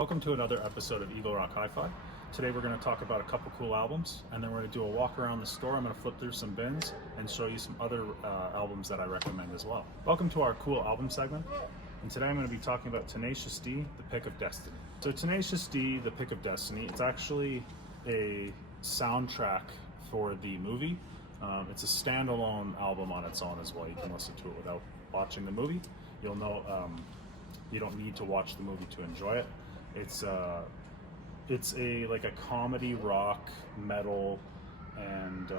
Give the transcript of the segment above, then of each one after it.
Welcome to another episode of Eagle Rock Hi-Fi. Today we're going to talk about a couple cool albums, and then we're going to do a walk around the store. I'm going to flip through some bins and show you some other albums that I recommend as well. Welcome to our cool album segment, and today I'm going to be talking about Tenacious D, The Pick of Destiny. So Tenacious D, The Pick of Destiny, it's actually a soundtrack for the movie. It's a standalone album on its own as well. You can listen to it without watching the movie. You'll know you don't need to watch the movie to enjoy it. It's a like a comedy rock, metal, and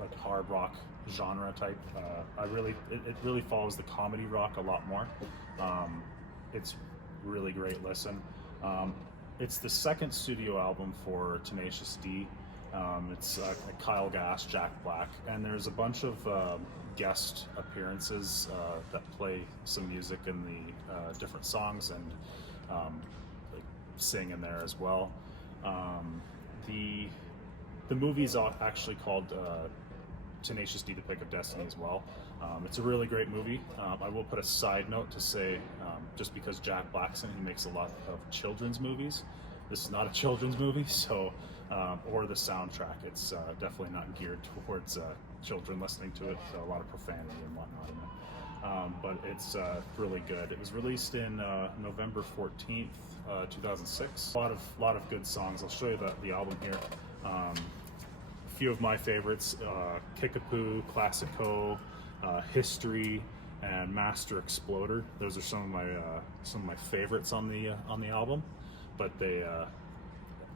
like hard rock genre type. It really follows the comedy rock a lot more. It's really great listen. It's the second studio album for Tenacious D. It's Kyle Gass, Jack Black, and there's a bunch of guest appearances that play some music in the different songs and like sing in there as well. The movie's actually called Tenacious D, The Pick of Destiny as well. It's a really great movie. I will put a side note to say, just because Jack Black's in it, he makes a lot of children's movies. This is not a children's movie, so or the soundtrack. It's definitely not geared towards children listening to it. So a lot of profanity and whatnot in it. But it's really good. It was released in November 14th, 2006. A lot of good songs. I'll show you the album here. A few of my favorites: Kickapoo, Classico, History, and Master Exploder. Those are some of my favorites on the album. But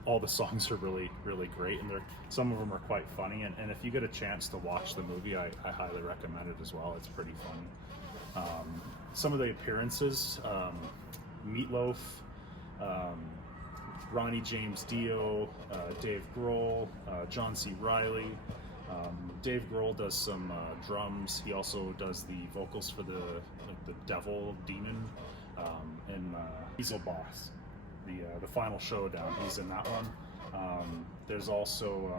all the songs are really great, and some of them are quite funny. And if you get a chance to watch the movie, I highly recommend it as well. It's pretty funny. Some of the appearances: Meatloaf, Ronnie James Dio, Dave Grohl, John C. Reilly. Dave Grohl does some drums. He also does the vocals for the devil demon in Diesel Boss. The final showdown, he's in that one. There's also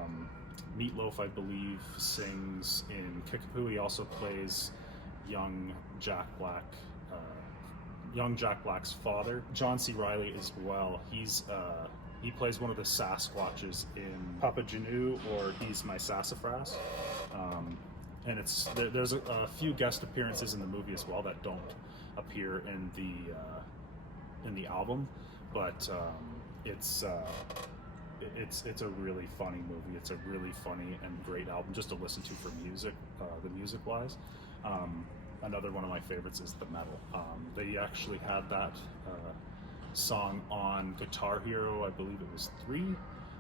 Meatloaf, I believe, sings in Kickapoo. He also plays young Jack Black's father. John C. Reilly as well. He plays one of the Sasquatches in Papa Janu, or He's My Sassafras. And there's a few guest appearances in the movie as well that don't appear in the album. But it's a really funny movie. It's a really funny and great album just to listen to for music, the music wise. Another one of my favorites is the metal. They actually had that song on Guitar Hero, I believe it was 3.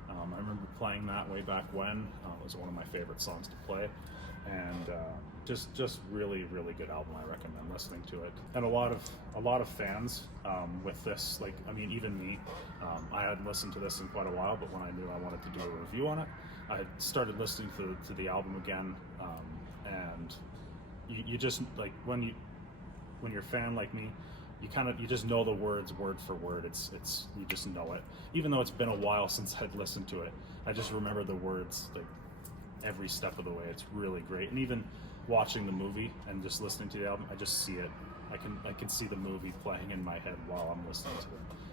I remember playing that way back when. It was one of my favorite songs to play, and just really good album. I recommend listening to it. And a lot of fans with this, like, I mean, even me, I hadn't listened to this in quite a while, but when I knew I wanted to do a review on it, I had started listening to the album again, and you just, like, when you're a fan like me, you just know the words word for word. It's you just know it. Even though it's been a while since I'd listened to it, I just remember the words like every step of the way. It's really great. And even watching the movie and just listening to the album, I just see it. I can see the movie playing in my head while I'm listening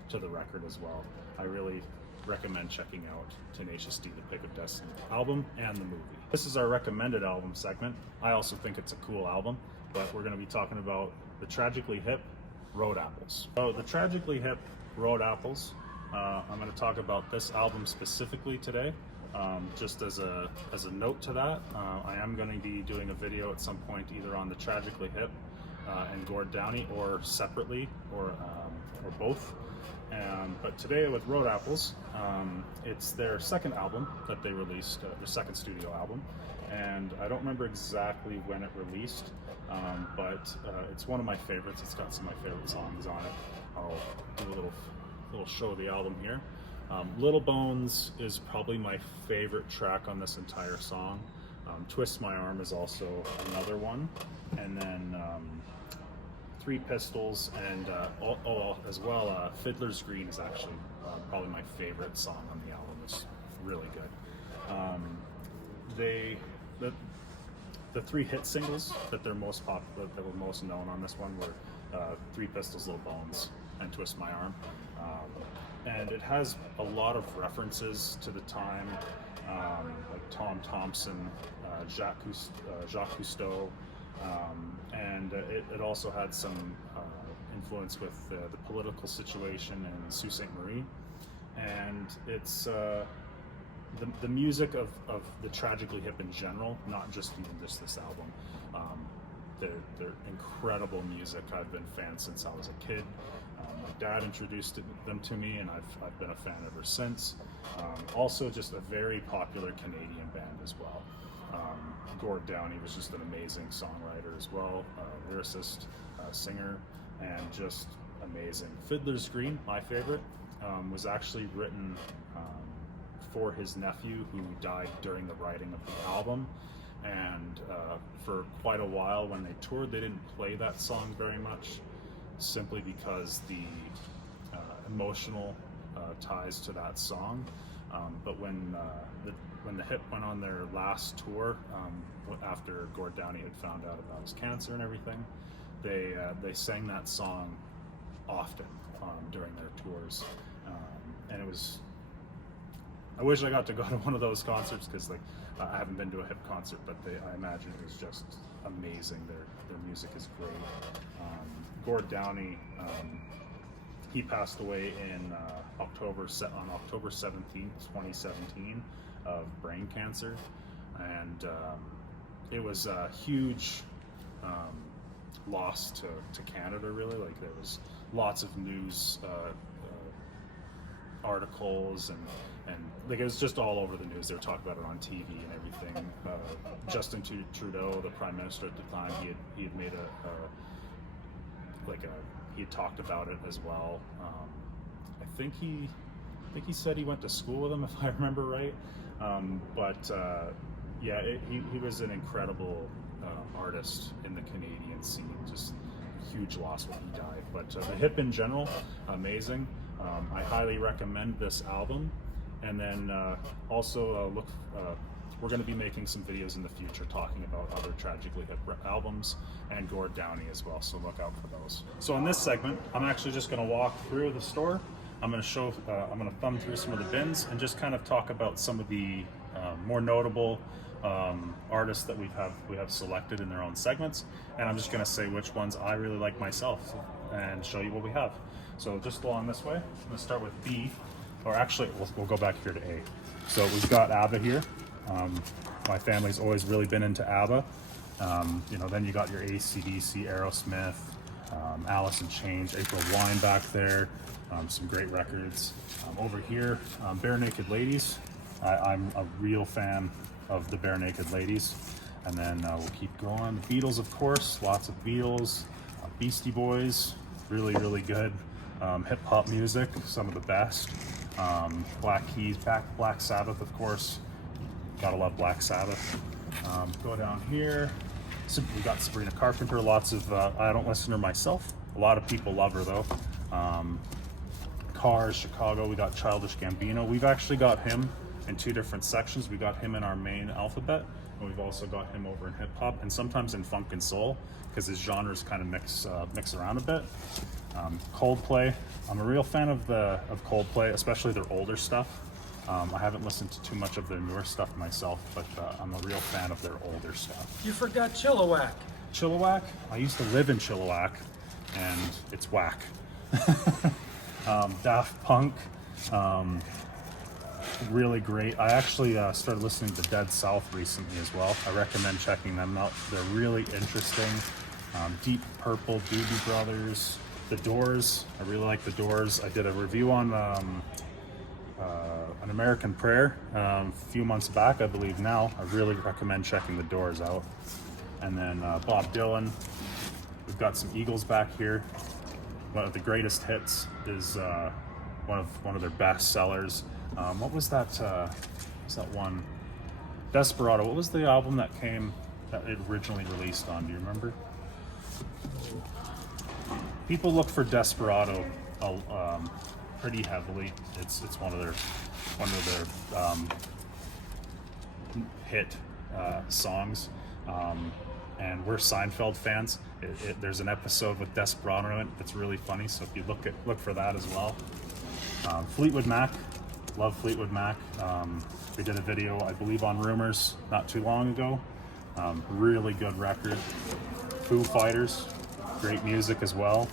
to the record as well. I really recommend checking out Tenacious D, The Pick of Destiny album and the movie. This is our recommended album segment. I also think it's a cool album, but we're going to be talking about the Tragically Hip Road Apples. So the Tragically Hip Road Apples, I'm going to talk about this album specifically today. Just as a note to that, I am going to be doing a video at some point either on the Tragically Hip and Gord Downie, or separately, or both. But today with Road Apples, it's their second album that they released, their second studio album, and I don't remember exactly when it released, but it's one of my favorites. It's got some of my favorite songs on it. I'll do a little show of the album here. Little Bones is probably my favorite track on this entire song. Twist My Arm is also another one, and then Three Pistols, and as well, Fiddler's Green is actually probably my favorite song on the album. It's really good. The 3 hit singles that they're most popular, that were most known on this one, were Three Pistols, Little Bones, and Twist My Arm. And it has a lot of references to the time, like Tom Thompson, Jacques Cousteau, and it also had some influence with the political situation in Sault Ste. Marie. And it's the music of the Tragically Hip in general, not just even just this album. They're incredible music. I've been fans since I was a kid. My dad introduced them to me, and I've been a fan ever since. Also, just a very popular Canadian band as well. Gord Downie was just an amazing songwriter as well, lyricist, singer, and just amazing. Fiddler's Green, my favorite, was actually written for his nephew who died during the writing of the album. And for quite a while when they toured, they didn't play that song very much, simply because the emotional ties to that song. But when the Hip went on their last tour, after Gord Downie had found out about his cancer and everything, they sang that song often during their tours, and it was. I wish I got to go to one of those concerts, because like I haven't been to a Hip concert, but I imagine it was just amazing. Their music is great. Gord Downie, he passed away in October 17th, 2017, of brain cancer, and it was a huge loss to Canada. Really, like there was lots of news articles and like it was just all over the news. They were talking about it on TV and everything. Justin Trudeau, the Prime Minister at the time, he had made he had talked about it as well. I think he said he went to school with him, if I remember right. Yeah, he was an incredible artist in the Canadian scene. Just a huge loss when he died. But the Hip in general, amazing. I highly recommend this album. And then also we're going to be making some videos in the future talking about other Tragically Hip albums and Gord Downie as well, so look out for those. So in this segment, I'm actually just going to walk through the store. I'm going to thumb through some of the bins and just kind of talk about some of the more notable artists that we have selected in their own segments, and I'm just going to say which ones I really like myself and show you what we have. So just along this way, I'm going to start with B. Or actually, we'll go back here to A. So we've got ABBA here. My family's always really been into ABBA. Then you got your AC/DC, Aerosmith, Alice in Chains, April Wine back there. Some great records. Over here, Bare Naked Ladies. I'm a real fan of the Bare Naked Ladies. And then we'll keep going. The Beatles, of course, lots of Beatles. Beastie Boys, really, really good. Hip hop music, some of the best. Black Keys, Black Sabbath, of course. Gotta love Black Sabbath. Go down here. So we got Sabrina Carpenter. Lots of I don't listen to her myself. A lot of people love her though. Cars, Chicago. We got Childish Gambino. We've actually got him in two different sections. We got him in our main alphabet, and we've also got him over in hip hop and sometimes in funk and soul, because his genres kind of mix around a bit. Coldplay. I'm a real fan of Coldplay, especially their older stuff. I haven't listened to too much of their newer stuff myself, but I'm a real fan of their older stuff. You forgot Chilliwack. Chilliwack? I used to live in Chilliwack, and it's whack. Daft Punk, really great. I actually started listening to Dead South recently as well. I recommend checking them out. They're really interesting. Deep Purple, Doobie Brothers, The Doors. I really like The Doors. I did a review on An American Prayer a few months back, I believe now. I really recommend checking The Doors out. And then Bob Dylan. We've got some Eagles back here. One of the greatest hits is one of their best sellers. What was that? Was that one? Desperado. What was the album that it originally released on? Do you remember? People look for Desperado pretty heavily. It's one of their hit songs. And we're Seinfeld fans. There's an episode with Desperado in it that's really funny, so if you look for that as well. Fleetwood Mac, love Fleetwood Mac. We did a video, I believe, on Rumors not too long ago. Really good record. Foo Fighters, great music as well.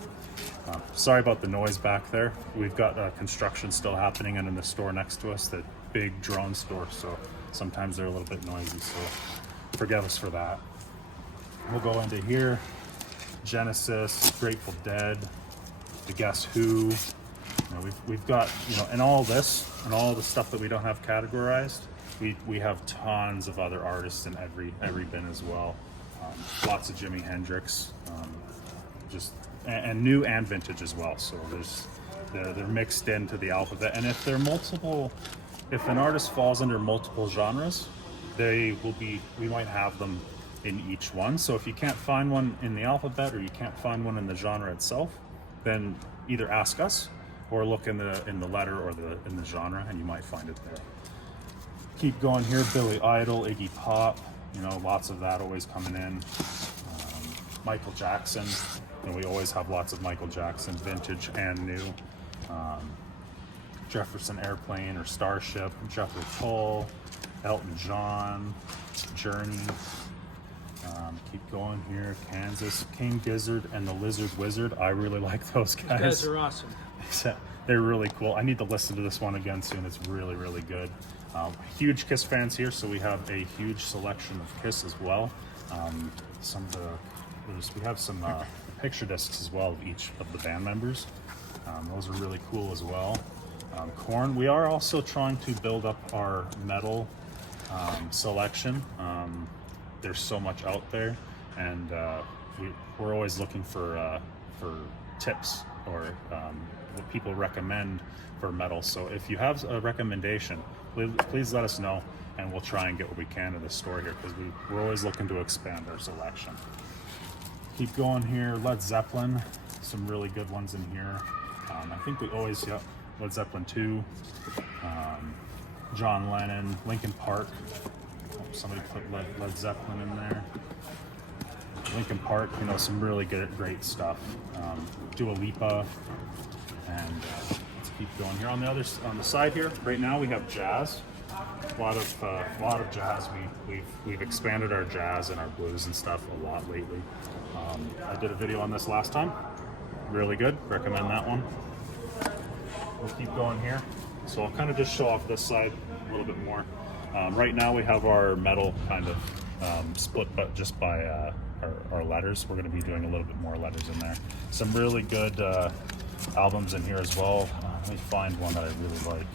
Sorry about the noise back there. We've got construction still happening and in the store next to us, that big drone store, so sometimes they're a little bit noisy, so forgive us for that. We'll go into here. Genesis, Grateful Dead, the Guess Who. We've got, and all this and all the stuff that we don't have categorized, we have tons of other artists in every bin as well. Lots of Jimi Hendrix, and new and vintage as well. So they're mixed into the alphabet. And if an artist falls under multiple genres, we might have them in each one. So if you can't find one in the alphabet or you can't find one in the genre itself, then either ask us or look in the letter or in the genre, and you might find it there. Keep going here. Billy Idol, Iggy Pop, lots of that always coming in. Michael Jackson, we always have lots of Michael Jackson, vintage and new. Jefferson Airplane or Starship, Jethro Tull, Elton John, Journey. Keep going here. Kansas, King Gizzard and the Lizard Wizard. I really like those guys. Those guys are awesome. They're really cool. I need to listen to this one again soon. It's really, really good. Huge Kiss fans here, so we have a huge selection of Kiss as well. We have some picture discs as well of each of the band members. Those are really cool as well. Korn. We are also trying to build up our metal selection. There's so much out there, and we're always looking for tips or what people recommend for metal. So if you have a recommendation, please let us know, and we'll try and get what we can in the store here, because we're always looking to expand our selection. Keep going here. Led Zeppelin, some really good ones in here. I think we always, Led Zeppelin 2, John Lennon, Linkin Park. Somebody put Led Zeppelin in there. Linkin Park, some really great stuff. Dua Lipa, and let's keep going here. On the side here, right now we have jazz. A lot of jazz. We've expanded our jazz and our blues and stuff a lot lately. I did a video on this last time. Really good. Recommend that one. We'll keep going here. So I'll kind of just show off this side a little bit more. Right now we have our metal kind of split, but just by our letters. We're going to be doing a little bit more letters in there. Some really good albums in here as well. Let me find one that I really like.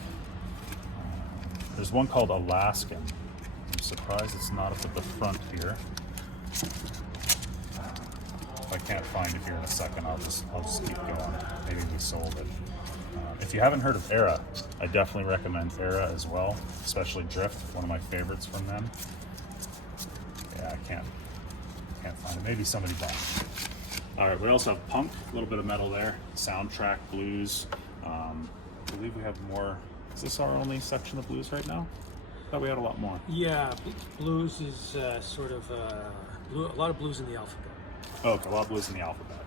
There's one called Alaskan. I'm surprised it's not up at the front here. If I can't find it here in a second, I'll just keep going. Maybe we sold it. If you haven't heard of Era, I definitely recommend Era as well, especially Drift, one of my favorites from them. Yeah, I can't find it. Maybe somebody bought it. All right, we also have punk, a little bit of metal there, soundtrack, blues. I believe we have more. Is this our only section of blues right now? I thought we had a lot more. Yeah, blues is a lot of blues in the alphabet. Oh, okay, a lot of blues in the alphabet.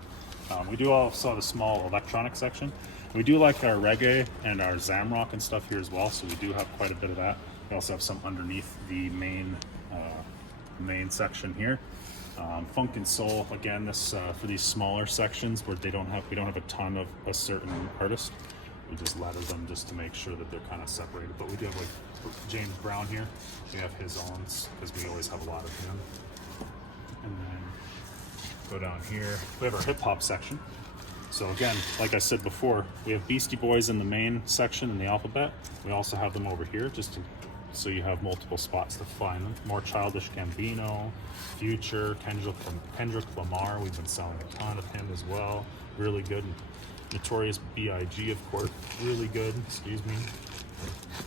We do also have a small electronic section. We do like our reggae and our Zamrock and stuff here as well, so we do have quite a bit of that. We also have some underneath the main section here. Funk and soul, again, this for these smaller sections where we don't have a ton of a certain artist. We just letter them just to make sure that they're kind of separated. But we do have like James Brown here. We have his owns because we always have a lot of him. And then go down here. We have our hip hop section. So again, like I said before, we have Beastie Boys in the main section in the alphabet. We also have them over here so you have multiple spots to find them. More Childish Gambino, Future, Kendrick Lamar. We've been selling a ton of him as well. Really good. Notorious B.I.G. of course, really good. Excuse me.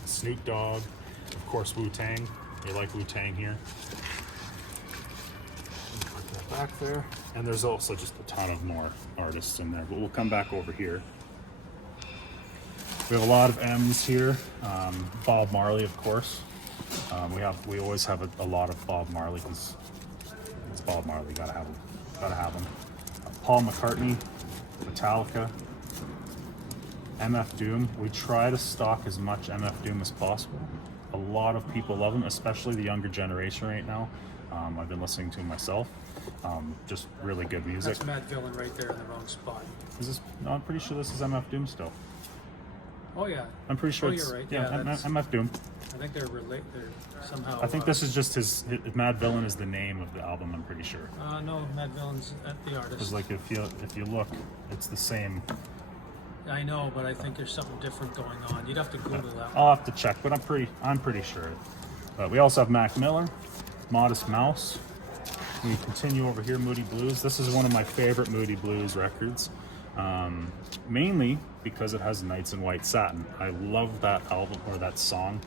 Snoop Dogg, of course. Wu-Tang. We like Wu-Tang here. Put that back there. And there's also just a ton of more artists in there, but we'll come back over here. We have a lot of M's here. Bob Marley, of course. We always have a lot of Bob Marley because it's Bob Marley. Gotta have him. Paul McCartney, Metallica, MF Doom. We try to stock as much MF Doom as possible. A lot of people love him, especially the younger generation right now. I've been listening to him myself. Just really good music. That's Mad Villain right there in the wrong spot. Is this? No, I'm pretty sure this is MF Doom still. Oh yeah. I'm pretty sure Oh, it's you're right. yeah, Yeah, that's- MF Doom. I think they're somehow. I think this is just his Mad Villain is the name of the album. I'm pretty sure. No, Mad Villain's the artist. Because like if you look, it's the same. I know, but I think there's something different going on. You'd have to Google that. I'll have to check, but I'm pretty sure. But we also have Mac Miller, Modest Mouse. We continue over here, Moody Blues. This is one of my favorite Moody Blues records, mainly because it has Knights in White Satin. I love that album or that song.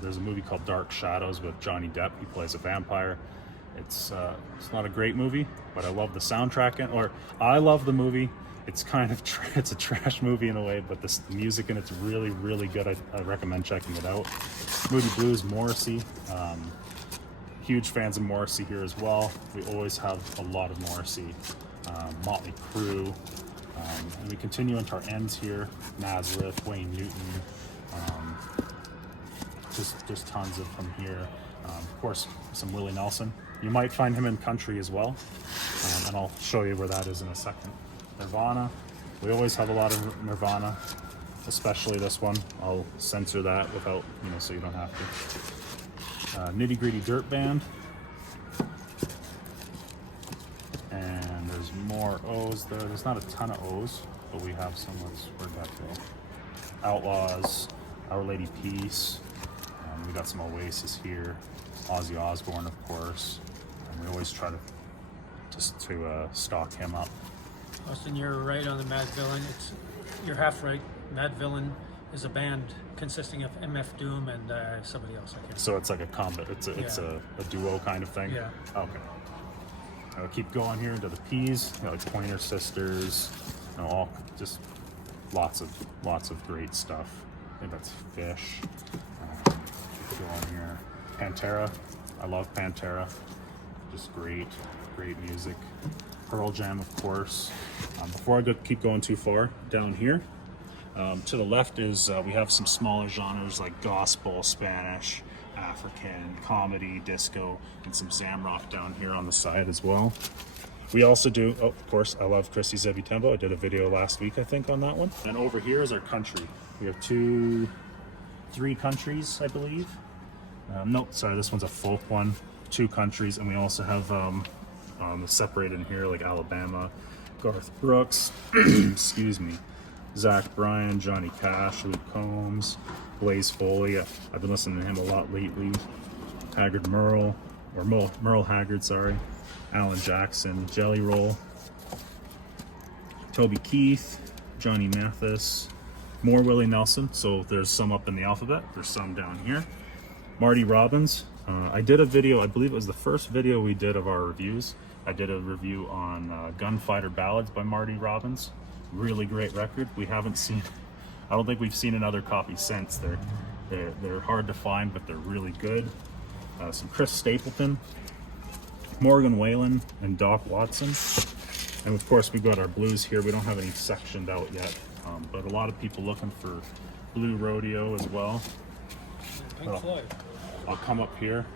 There's a movie called Dark Shadows with Johnny Depp. He plays a vampire. It's not a great movie, but I love the soundtrack. I love the movie. It's kind of it's a trash movie in a way, but the music in it's really, really good. I recommend checking it out. Moody Blues, Morrissey. Huge fans of Morrissey here as well. We always have a lot of Morrissey. Motley Crue. And we continue into our ends here. Nazareth, Wayne Newton. Just tons of them here. Of course, some Willie Nelson. You might find him in country as well. And I'll show you where that is in a second. Nirvana. We always have a lot of Nirvana, especially this one. I'll censor that without, so you don't have to. Nitty Gritty Dirt Band. And there's more O's there. There's not a ton of O's, but we have some. Where'd that go? Outlaws, Our Lady Peace. We got some Oasis here. Ozzy Osbourne, of course. And we always try to stock him up. Austin, you're right on the Mad Villain. You're half right. Mad Villain is a band consisting of MF Doom and somebody else. I can't. So it's like a combo. It's a duo kind of thing. Yeah. Okay. I'll keep going here into the P's. Like Pointer Sisters. All just lots of great stuff. I think that's Fish. Keep going here. Pantera. I love Pantera. Just great music. Pearl Jam, of course. Before I keep going too far, down here, to the left is we have some smaller genres like gospel, Spanish, African, comedy, disco, and some Zamrock down here on the side as well. We also do, of course, I love Chrissy Zevitembo. I did a video last week, I think, on that one. And over here is our country. We have 3 countries, I believe. No, sorry, this one's a folk one. 2 countries, and we also have separated in here like Alabama, Garth Brooks, excuse me, Zach Bryan, Johnny Cash, Luke Combs, Blaze Foley. I've been listening to him a lot lately. Merle Haggard, sorry. Alan Jackson, Jelly Roll, Toby Keith, Johnny Mathis, more Willie Nelson. So there's some up in the alphabet. There's some down here. Marty Robbins. I did a video, I believe it was the first video we did of our reviews. I did a review on Gunfighter Ballads by Marty Robbins. Really great record. I don't think we've seen another copy since. They're hard to find, but they're really good. Some Chris Stapleton, Morgan Whalen, and Doc Watson. And of course we've got our blues here. We don't have any sectioned out yet, but a lot of people looking for Blue Rodeo as well. Pink Floyd. I'll come up here,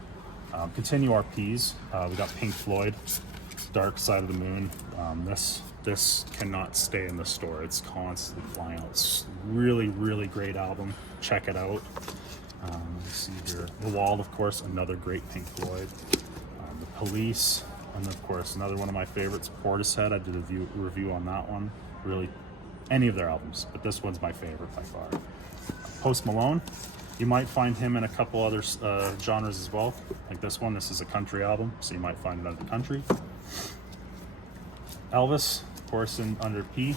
continue our P's. We got Pink Floyd, Dark Side of the Moon. This cannot stay in the store. It's constantly flying out. It's really, really great album. Check it out. Let's see here. The Wall, of course, another great Pink Floyd. The Police, and of course, another one of my favorites, Portishead. I did a review on that one. Really, any of their albums, but this one's my favorite by far. Post Malone. You might find him in a couple other genres as well. Like this one, this is a country album, so you might find it under country. Elvis, of course, under P.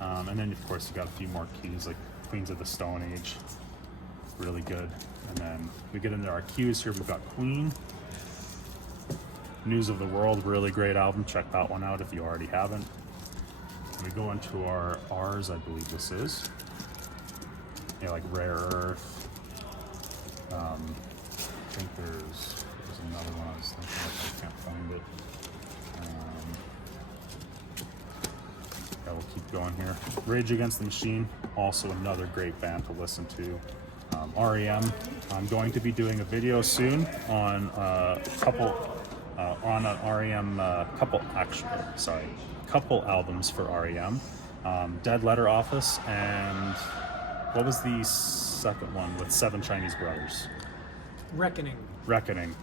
And then, of course, you got a few more keys, like Queens of the Stone Age. Really good. And then we get into our Q's here. We've got Queen. News of the World, really great album. Check that one out if you already haven't. We go into our R's, I believe this is. Like Rare Earth. I think there's another one I was thinking of, I can't find it. we'll keep going here. Rage Against the Machine, also another great band to listen to. REM, I'm going to be doing a video soon on a couple, on an REM couple albums for REM. Dead Letter Office, and what was the second one with Seven Chinese Brothers? Reckoning.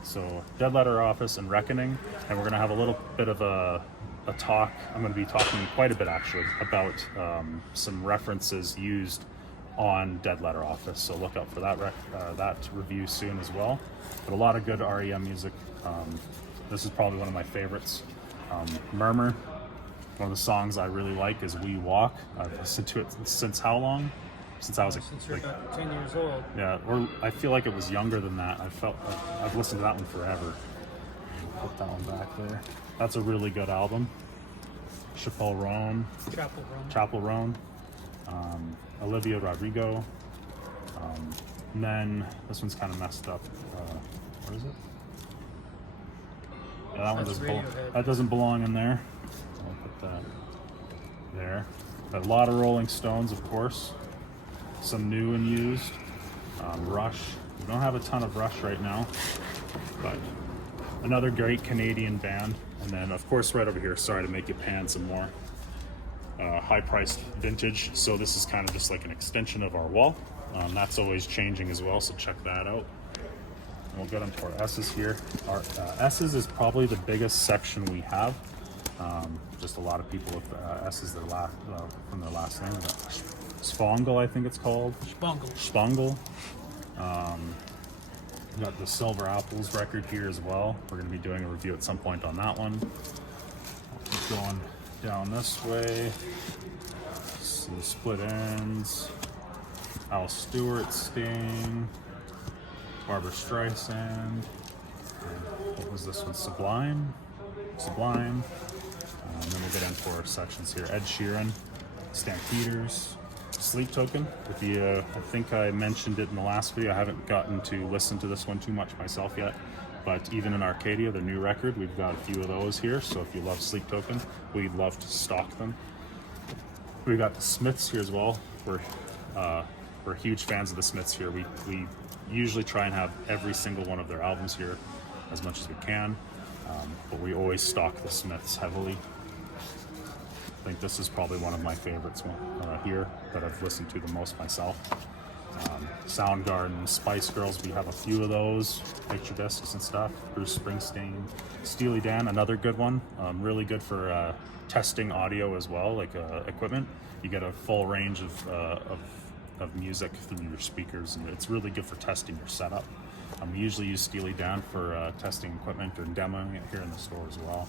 So Dead Letter Office and Reckoning, and we're gonna have a little bit of a talk. I'm gonna be talking quite a bit actually about some references used on Dead Letter Office. So look out for that that review soon as well. But a lot of good REM music. This is probably one of my favorites. Murmur. One of the songs I really like is We Walk. I've listened to it since how long? Since I was Since you're about 10 years old. yeah, or I feel like it was younger than that. I've listened to that one forever. Put that one back there. That's a really good album. Chapel Roan. Olivia Rodrigo. And then this one's kind of messed up. What is it? Yeah, that one doesn't belong in there. I'll put that there. Got a lot of Rolling Stones, of course. Some new and used. Rush. We don't have a ton of Rush right now, but another great Canadian band. And then, of course, right over here, sorry to make you pan some more high-priced vintage. So this is kind of just like an extension of our wall. That's always changing as well, so check that out. And we'll get into our S's here. Our S's is probably the biggest section we have. Just a lot of people with S's from their last name. Spangle, I think it's called. Spangle. We got the Silver Apples record here as well. We're going to be doing a review at some point on that one. I'll keep going down this way. See the Split Ends. Al Stewart, Sting. Barbra Streisand. What was this one? Sublime. And then we'll get into our sections here. Ed Sheeran, Stampeders, Sleep Token. With the, I think I mentioned it in the last video. I haven't gotten to listen to this one too much myself yet. But even in Arcadia, their new record, we've got a few of those here. So if you love Sleep Token, we'd love to stock them. We've got the Smiths here as well. We're huge fans of the Smiths here. We usually try and have every single one of their albums here as much as we can. But we always stock the Smiths heavily. I think this is probably one of my favorites here that I've listened to the most myself. Soundgarden, Spice Girls, we have a few of those, picture discs and stuff. Bruce Springsteen, Steely Dan, another good one. Really good for testing audio as well, like equipment. You get a full range of music through your speakers, and it's really good for testing your setup. We usually use Steely Dan for testing equipment or demoing it here in the store as well.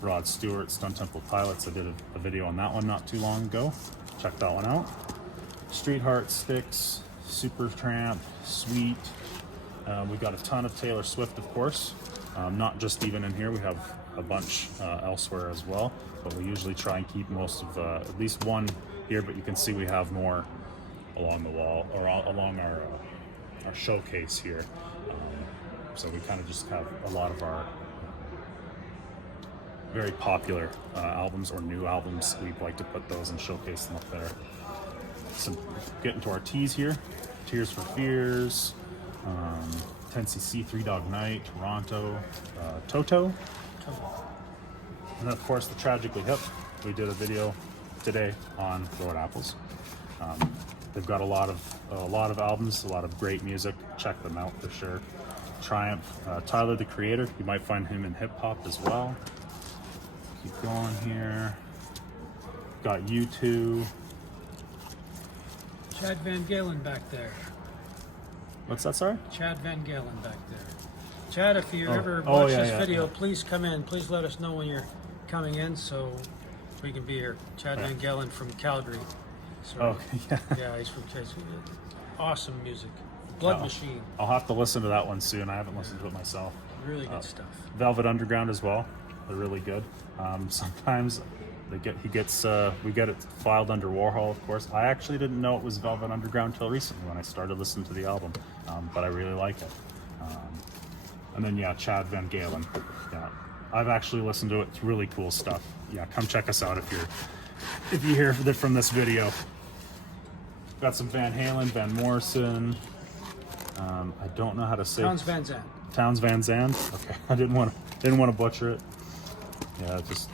Rod Stewart, Stone Temple Pilots, I did a video on that one not too long ago. Check that one out. Streetheart, Styx, Supertramp, Sweet. We got a ton of Taylor Swift, of course. Not just even in here, we have a bunch elsewhere as well. But we usually try and keep most of, at least one here, but you can see we have more along the wall, or along our showcase here. So we kind of just have a lot of our very popular albums or new albums. We'd like to put those and showcase them up there. So getting to our T's here. Tears for Fears, 10cc, Three Dog Night, Toronto, Toto. And then of course the Tragically Hip. We did a video today on Road Apples. They've got a lot of albums, a lot of great music. Check them out for sure. Triumph, Tyler the Creator. You might find him in hip hop as well. Keep going here. Got U2. Chad Van Galen back there. What's that, sorry? Chad Van Galen back there. Chad, if you ever watch this video, please come in. Please let us know when you're coming in so we can be here. Chad Van Galen from Calgary. So, yeah, he's from Cres. Awesome music. Blood Machine. I'll have to listen to that one soon. I haven't listened to it myself. Really good stuff. Velvet Underground as well. They're really good. Sometimes we get it filed under Warhol, of course. I actually didn't know it was Velvet Underground till recently when I started listening to the album, but I really like it. And then Chad Van Galen. Yeah, I've actually listened to it. It's really cool stuff. Yeah, come check us out if you hear from this video. Got some Van Halen, Van Morrison. I don't know how to say. Townes Van Zandt. Townes Van Zandt. Okay, I didn't want to butcher it. Yeah, just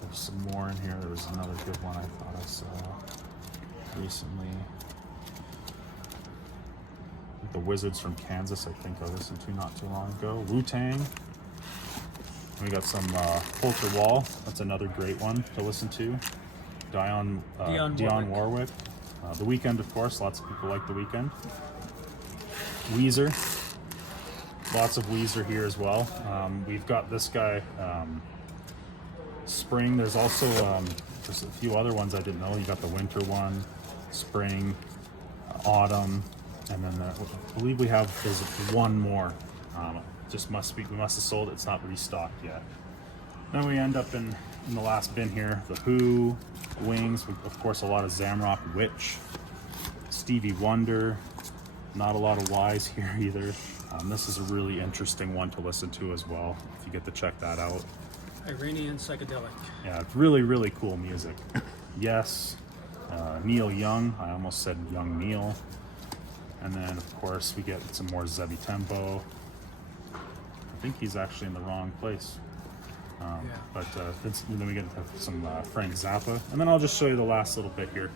there's some more in here. There was another good one I thought I saw recently. The Wizards from Kansas, I think I listened to not too long ago. Wu-Tang. We got some Coulter Wall. That's another great one to listen to. Dionne Warwick. The Weeknd, of course. Lots of people like The Weeknd. Weezer. Lots of Weezer here as well. We've got this guy, Spring. There's also there's a few other ones I didn't know. You got the winter one, spring, autumn, and then I believe there's one more. We must have sold it. It's not restocked yet. Then we end up in the last bin here. The Who, Wings, of course a lot of Zamrock, Witch, Stevie Wonder. Not a lot of Wise here either. This is a really interesting one to listen to as well, if you get to check that out. Iranian psychedelic. Yeah, it's really, really cool music. Yes, Neil Young. I almost said Young Neil. And then, of course, we get some more Zebi Tembo. I think he's actually in the wrong place. But then we get some Frank Zappa. And then I'll just show you the last little bit here.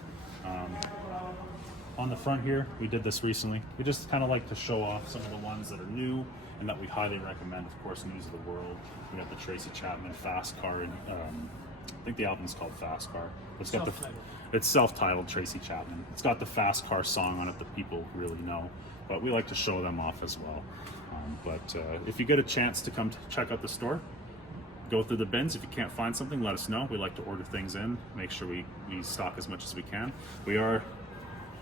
On the front here, we did this recently. We just kind of like to show off some of the ones that are new and that we highly recommend. Of course, News of the World. We got the Tracy Chapman Fast Car. I think the album's called Fast Car. It's self-titled Tracy Chapman. It's got the Fast Car song on it that people really know, but we like to show them off as well. But if you get a chance to come check out the store, go through the bins. If you can't find something, let us know. We like to order things in, make sure we stock as much as we can.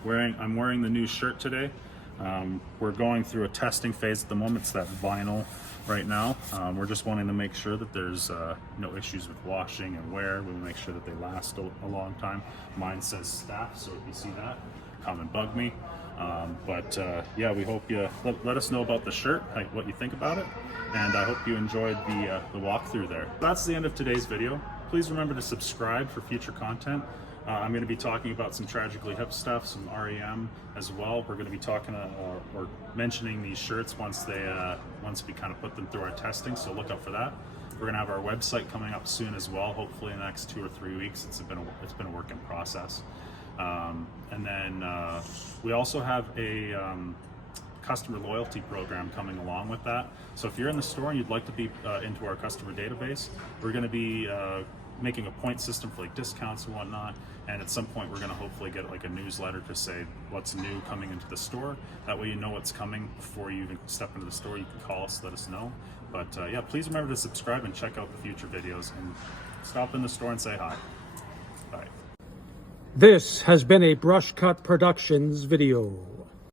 I'm wearing the new shirt today. We're going through a testing phase at the moment. It's that vinyl right now. We're just wanting to make sure that there's no issues with washing and wear. We will make sure that they last a long time. Mine says staff, so if you see that, come and bug me. Yeah, we hope you let us know about the shirt, what you think about it, and I hope you enjoyed the walkthrough there. That's the end of today's video. Please remember to subscribe for future content. I'm going to be talking about some Tragically Hip stuff, some REM as well. We're going to be talking or mentioning these shirts once we kind of put them through our testing, so look out for that. We're going to have our website coming up soon as well, hopefully in the next 2 or 3 weeks. It's been a work in process. And then we also have a customer loyalty program coming along with that. So if you're in the store and you'd like to be into our customer database, we're going to be making a point system for like discounts and whatnot, and at some point we're going to hopefully get like a newsletter to say what's new coming into the store. That way you know what's coming before you even step into the store. You can call us, let us know. But yeah, please remember to subscribe and check out the future videos, and stop in the store and say hi. Bye. This has been a Brush Cut Productions video.